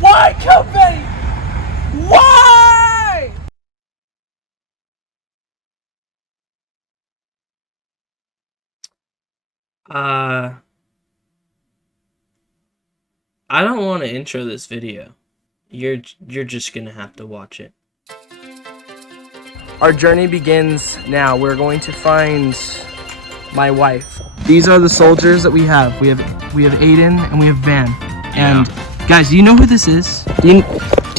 Why, Kobeni? Why? I don't want to intro this video. You're just gonna have to watch it. Our journey begins now. We're going to find my wife. These are the soldiers that we have. We have Aiden and we have Van. And guys, do you know who this is? Do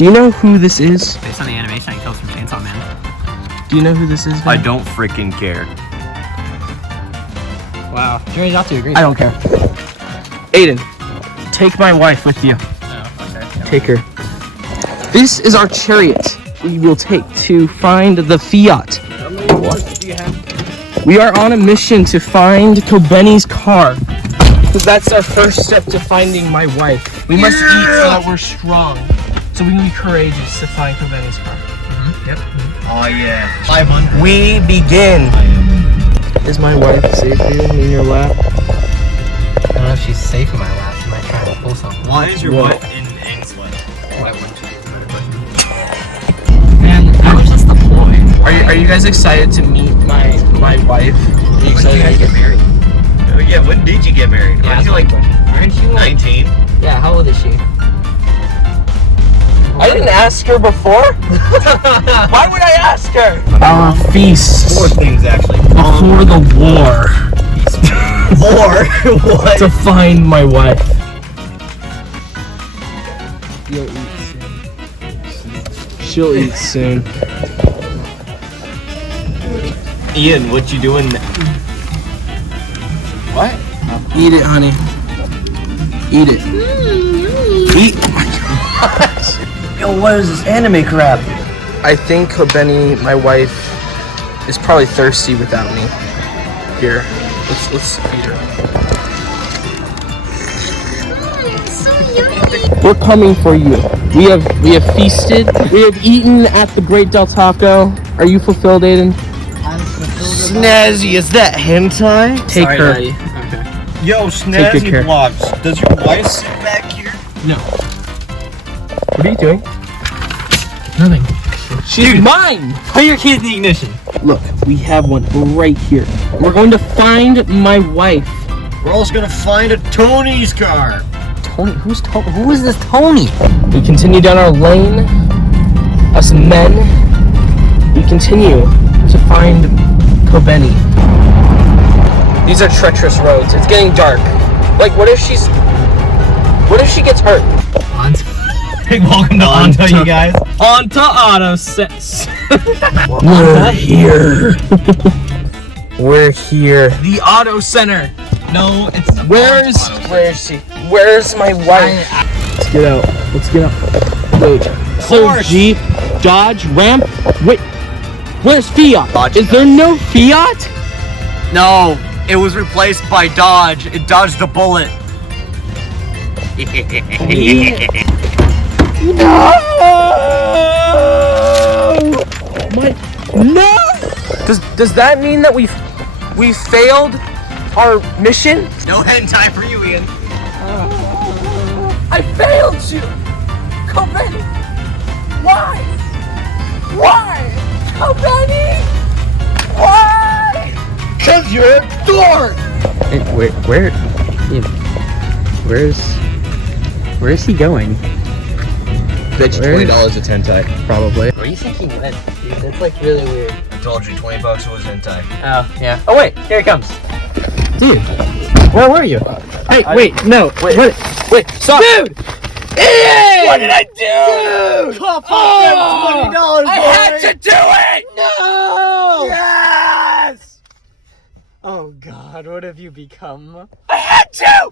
you know who this is? Based on the animation, it comes from Chainsawman. Do you know who this is, Van? I don't freaking care. Wow, Jerry's not to agree. I don't care. Aiden, take my wife with you. Oh, okay. Take her. This is our chariot we will take to find the Fiat. How many horses do you have? We are on a mission to find Kobeni's car. That's our first step to finding my wife. We must eat so that we're strong. So we can be courageous to find Kobeni's car. Yep. Oh yeah. 500. We begin. Is my wife safe here in your lap? I don't know if she's safe in my lap. She might try to pull something. Why is your wife in England? Why wouldn't she? Is a better question. Man, that was just the ploy. Are you guys excited to meet my wife? Are you excited to get married? Oh yeah, when did you get married? Yeah, Aren't you like 19? Yeah, how old is she? I didn't ask her before. Why would I ask her? Our feast Four things actually. before the war. War? What? To find my wife. You'll eat soon. She'll eat soon. Ian, what you doing? What? Eat it, honey. Eat it. Eat. Yo, what is this anime crap? I think Kobeni, my wife, is probably thirsty without me. Here, let's feed her. We're coming for you. We have feasted. We have eaten at the Great Del Taco. Are you fulfilled, Aiden? Snazzy, is that hentai? Take Sorry, her. Daddy. Okay. Yo, good Snazzy care. Vlogs, does your wife sit back here? No. What are you doing? Nothing. She's mine. Put your key in the ignition. Look, we have one right here. We're going to find my wife. We're also gonna find a Tony's car. Tony? Who's Tony? Who is this Tony? We continue down our lane. Us men. We continue to find Kobeni. These are treacherous roads. It's getting dark. Like, what if she gets hurt? Welcome to Onto, you guys. Onto auto sets. We're here. We're here. The auto center. No, it's Where is she? Where's my wife? Let's get out. Let's get out. Wait. Clear Jeep, Dodge, Ramp. Wait. Where's Fiat? Dodge. Is there no Fiat? No, it was replaced by Dodge. It dodged a bullet. No! No! Does that mean that we failed our mission? No hentai for you, Ian. I failed you! Kobeni! Why? Why? Kobeni! Why? Cause you're a dork! Where is he going? Bet you $20 a hentai. Probably. Where do you think he went? Dude, that's like really weird. I told you $20 was hentai. Oh, yeah. Oh, wait. Here he comes. Dude. Where were you? Hey, wait, no. Wait, stop. Dude! Ian! What did I do? Dude! $20, I had to do it! No! Yes! Oh, God. What have you become? I had to!